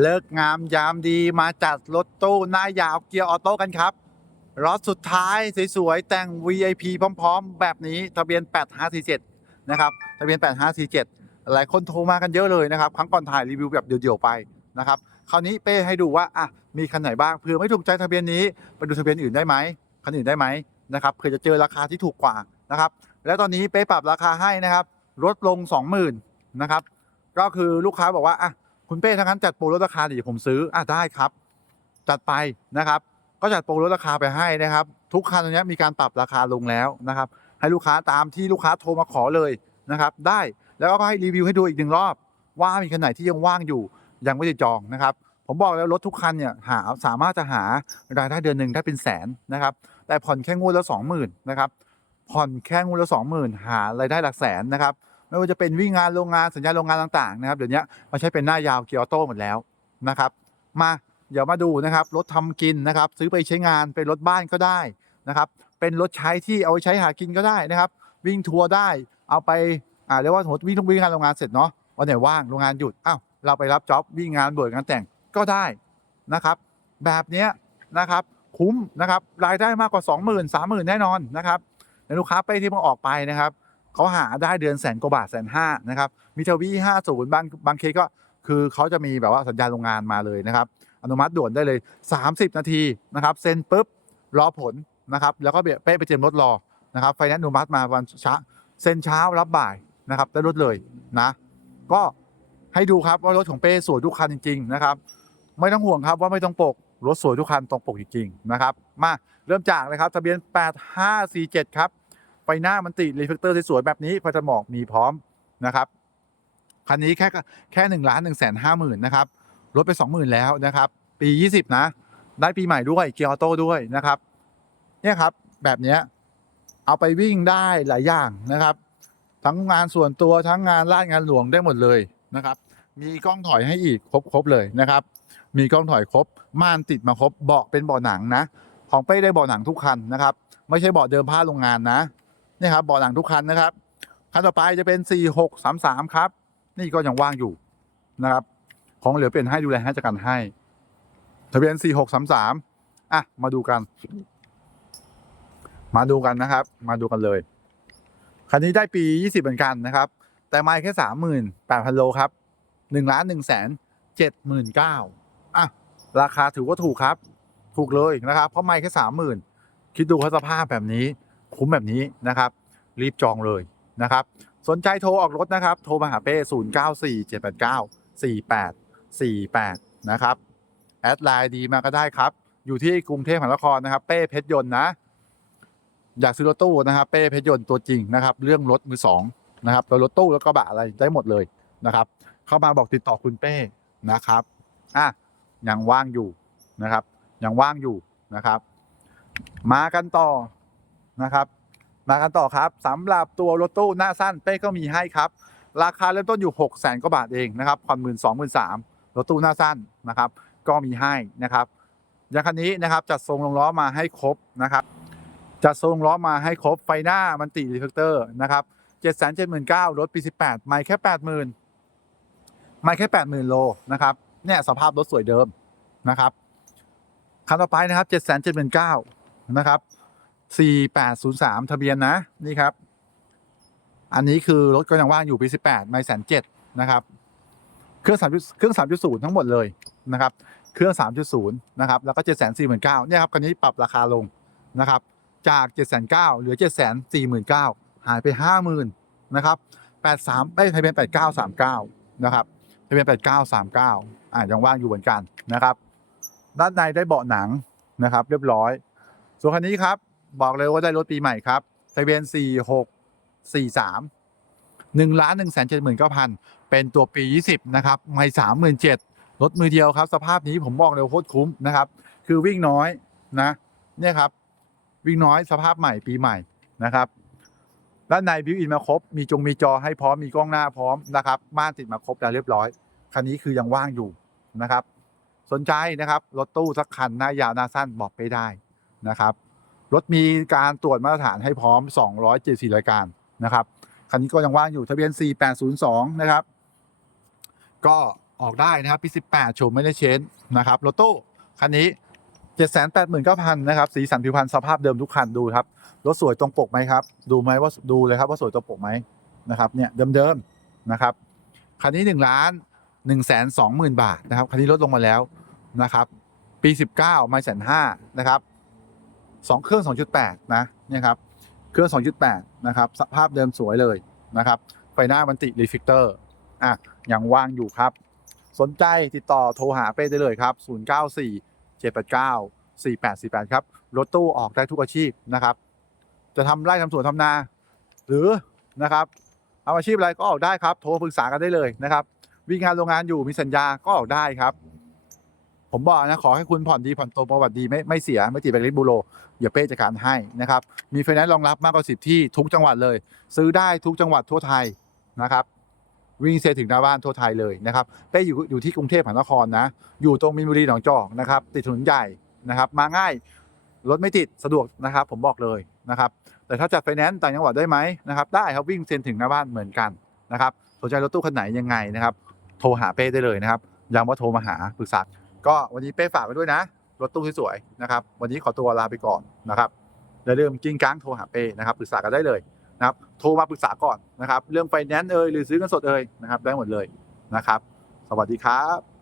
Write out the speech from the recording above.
เลิกงามยามดีมาจัดรถตู้หน้ายาวเกียร์ออโต้กันครับ รถสุดท้ายสวยๆแต่ง VIP พร้อม ๆ แบบนี้ทะเบียน 8547 นะครับ ทะเบียน 8547 หลายคนโทรมากันเยอะเลยนะครับ ครั้งก่อนถ่ายรีวิวแบบเดี่ยวๆไปนะครับ คราวนี้เป้ให้ดูว่าอะมีคันไหนบ้างเผื่อไม่ถูกใจทะเบียนนี้ไปดูทะเบียนอื่นได้ไหมคันอื่นได้ไหมนะครับเผื่อจะเจอราคาที่ถูกกว่านะครับ แล้วตอนนี้เป้ปรับราคาให้นะครับลดลง 20,000นะครับก็คือลูกค้าบอกว่าอะ คุณเป้ทั้งนั้นจัดโปรลดราคาดิผมซื้ออะได้ครับ จัดไปนะครับ ก็จัดโปรลดราคาไปให้นะครับ ทุกคันตอนนี้มีการปรับราคาลงแล้วนะครับ ให้ลูกค้าตามที่ลูกค้าโทรมาขอเลยนะครับ ได้แล้วก็ให้รีวิวให้ดูอีกหนึ่งรอบ ว่ามีคันไหนที่ยังว่างอยู่ยังไม่ได้จองนะครับ ผมบอกแล้วรถทุกคันเนี่ยหาสามารถจะหารายได้เดือนหนึ่งได้เป็นแสนนะครับ แต่ผ่อนแค่งวดละสองหมื่นนะครับผ่อนแค่งวดละสองหมื่นหารายได้หลักแสนนะครับ ไม่ว่าจะเป็นวิ่งงานโรงงานสัญญาโรงงานต่างๆนะครับเดี๋ยวนี้มาใช้เป็นหน้ายาวเกียร์ออโต้หมดแล้วนะครับ มาเดี๋ยวมาดูนะครับรถทำกินนะครับ ซื้อไปใช้งานเป็นรถบ้านก็ได้นะครับ เป็นรถใช้ที่เอาไว้ใช้หากินก็ได้นะครับ วิ่งทัวร์ได้เอาไปอ่าเรียกว่าสมมติวิ่งวิ่งงานโรงงานเสร็จเนาะวันไหนว่างโรงงานหยุดอ้าวเราไปรับจ็อบวิ่งงานเบิกงานแต่งก็ได้นะครับ แบบนี้นะครับคุ้มนะครับรายได้มากกว่า 20,000 30,000 แน่นอนนะครับลูกค้าไปที่เพิ่งออกไปนะครับ เขาหาได้เดือนแสนกว่าบาทแสนห้านะครับมีเทวีห้าศูนย์บางบางเคสก็คือเขาจะมีแบบว่าสัญญาโรงงานมาเลยนะครับ อนุมัติด่วนได้เลย 30 นาทีนะครับเซ็นปุ๊บรอผลนะครับแล้วก็เป้ไปเตรียมรถรอนะครับไฟแนนซ์อนุมัติมาวันเช้าเซ็นเช้ารับบ่ายนะครับได้รถเลยนะก็ให้ดูครับว่ารถของเป้สวยทุกคันจริง ๆ นะครับ ไม่ต้องห่วงครับว่าไม่ต้องปกรถสวยทุกคันตรงปกจริงๆนะครับมาเริ่มจากเลยครับทะเบียน 8547 ครับ ไฟหน้ามันติดรีเฟกเตอร์สวยๆแบบนี้ไฟตัดหมอกมีพร้อมนะครับคันนี้แค่แค่หนึ่งล้านหนึ่งแสนห้าหมื่นนะครับลดไปสองหมื่นแล้วนะครับ ปี 20 นะ ได้ปีใหม่ด้วยเกียร์ออโต้ด้วยนะครับเนี่ยครับแบบเนี้ยเอาไปวิ่งได้หลายอย่างนะครับ ทั้งงานส่วนตัวทั้งงานลาดงานหลวงได้หมดเลยนะครับ มีกล้องถอยให้อีกครบครบเลยนะครับ มีกล้องถอยครบ ม่านติดมาครบเบาะเป็นเบาะหนังนะ ของเป้ได้เบาะหนังทุกคันนะครับ ไม่ใช่เบาะเดิมผ้าโรงงานนะ นี่ครับเบาะหนังทุกคันนะครับ คันต่อไปจะเป็น 4633 ครับ นี่ก็ยังว่างอยู่นะครับ ของเหลือเปลี่ยนให้ดูแลให้จัดการให้ ทะเบียน 4633 อะ มาดูกัน มาดูกันนะครับ มาดูกันเลย คันนี้ได้ปี 20 เหมือนกันนะครับ แต่ไม่แค่ 38,000 โลครับ1ล้าน1แสน79,000อะ ราคาถือว่าถูกครับ ถูกเลยนะครับ เพราะไม่แค่ 30,000 คิดดูว่าสภาพแบบนี้ คุ้มแบบนี้นะครับ รีบจองเลยนะครับ สนใจโทรออกรถนะครับ โทรมาหาเป้0 9 4 7 8 9 4 8 4 8 นะครับ แอดไลน์ดีมาก็ได้ครับ อยู่ที่กรุงเทพมหานครนะครับ เป้เพชรยนต์นะ อยากซื้อรถตู้นะครับ เป้เพชรยนต์ตัวจริงนะครับ เรื่องรถมือสองนะครับรถตู้แล้วก็บะอะไรได้หมดเลยนะครับ เข้ามาบอกติดต่อคุณเป้นะครับอะยังว่างอยู่นะครับ ยังว่างอยู่นะครับ มากันต่อ นะครับมากันต่อครับสำหรับตัวรถตู้หน้าสั้นเป้ก็มีให้ครับ ราคาเริ่มต้นอยู่6 0แสนกว่าบาทเองนะครับผ่อนหมื่นสองหมื่นสามรถตู้หน้าสั้นนะครับ ก็มีให้นะครับอย่างคันนี้นะครับจัดทรงลงล้อมาให้ครบนะครับ จัดทรงล้อมาให้ครบไฟหน้ามันติรีเฟกเตอร์นะครับเจ็ดแสนเจ็ดหมื่นเก้ารถปีสิบแปดไม่แค่แปดหมื่นไม่แค่แปดหมื่นโลนะครับเนี่ยสภาพรถสวยเดิมนะครับคันต่อไปนะครับเจ็ดแสนเจ็ดหมื่นเก้านะครับ 4803 ทะเบียนนะ นี่ครับ อันนี้คือรถก็ยังว่างอยู่ปี 18 ไม่แสนเจ็ดนะครับ เครื่อง3เครื่อง 3.0 ทั้งหมดเลยนะครับ เครื่อง 3.0 นะครับ แล้วก็ 749,000เนี่ยครับคันนี้ปรับราคาลงนะครับ จาก 709,000เหลือ 749,000หายไป 50,000นะครับ 83ไม่ทะเบียน 8939 นะครับ ทะเบียน 8939 อ่ายังว่างอยู่เหมือนกันนะครับ ด้านในได้เบาะหนังนะครับ เรียบร้อย ส่วนคันนี้ครับ บอกเลยว่าได้รถปีใหม่ครับทะเบียน 46 43 1ล้าน1แสน7 9 0 0 0 เป็นตัวปี 20 นะครับ ไม่37,000รถมือเดียวครับ สภาพนี้ผมบอกเลยโคตรคุ้มนะครับ คือวิ่งน้อยนะเนี่ยครับ วิ่งน้อยสภาพใหม่ปีใหม่นะครับด้านในบิวอินมาครบ มีจงมีจอให้พร้อมมีกล้องหน้าพร้อมนะครับม่านติดมาครบแล้วเรียบร้อย คันนี้คือยังว่างอยู่นะครับ สนใจนะครับรถตู้สักคันหน้ายาวหน้าสั้นบอกไปได้นะครับ รถมีการตรวจมาตรฐานให้พร้อม 274 รายการนะครับคันนี้ก็ยังว่างอยู่ทะเบียน 4802 นะครับ ก็ออกได้นะครับปี18โฉมไม่ได้เชนนะครับรถตู้คันนี้ 789,000นะครับ สีสันผิวพรรณสภาพเดิมทุกคันดูครับ รถสวยตรงปกไหมครับ ดูไหมว่าดูเลยครับว่าสวยตรงปกไหมนะครับ เนี่ยเดิมๆนะครับ คันนี้1ล้าน1 2 0 0 0 0 บาทนะครับ คันนี้ลดลงมาแล้วนะครับ ปี 19 ไม่แสนห้านะครับ สองเครื่อง 2.8 นะเนี่ยครับ เครื่อง 2.8 นะครับ สภาพเดิมสวยเลยนะครับ ไฟหน้ามันติรีฟิกเตอร์ อะ ยังว่างอยู่ครับ สนใจติดต่อโทรหาเป้ได้เลยครับ 094 789 4848 ครับ รถตู้ออกได้ทุกอาชีพนะครับ จะทำไร่ทำสวนทำนา หรือนะครับเอาอาชีพอะไรก็ออกได้ครับ โทรปรึกษากันได้เลยนะครับ วิ่งงานโรงงานอยู่มีสัญญาก็ออกได้ครับ ผมบอกนะขอให้คุณผ่อนดีผ่อนตรงประวัติดีไม่ไม่เสียไม่ติดแบล็คลิสต์บูโรอย่าเป้จัดการให้นะครับมีไฟแนนซ์รองรับมากกว่า10ที่ทุกจังหวัดเลย ซื้อได้ทุกจังหวัดทั่วไทยนะครับวิ่งเซถึงหน้าบ้านทั่วไทยเลยนะครับเป้อยู่อยู่ที่กรุงเทพมหานครนะ อยู่ตรงมินบุรีหนองจอกนะครับติดถนนใหญ่นะครับ มาง่ายรถไม่ติดสะดวกนะครับ ผมบอกเลยนะครับ แต่ถ้าจัดไฟแนนซ์ต่างจังหวัดได้ไหมนะครับ ได้ครับวิ่งเซ็นถึงหน้าบ้านเหมือนกันนะครับสนใจรถตู้คันไหนยังไงนะครับ โทรหาเป้ได้เลยนะครับย้ำว่าโทรมาหาปรึกษา ก็วันนี้เป้ฝากไว้ด้วยนะ รถตู้สวยๆนะครับ วันนี้ขอตัวลาไปก่อนนะครับอย่าลืมกิ้งก้างโทรหาเป้นะครับปรึกษากันได้เลยนะครับโทรมาปรึกษาก่อนนะครับ เรื่องไฟแนนซ์เอ่ยหรือซื้อเงินสดเอ่ยนะครับได้หมดเลยนะครับ สวัสดีครับ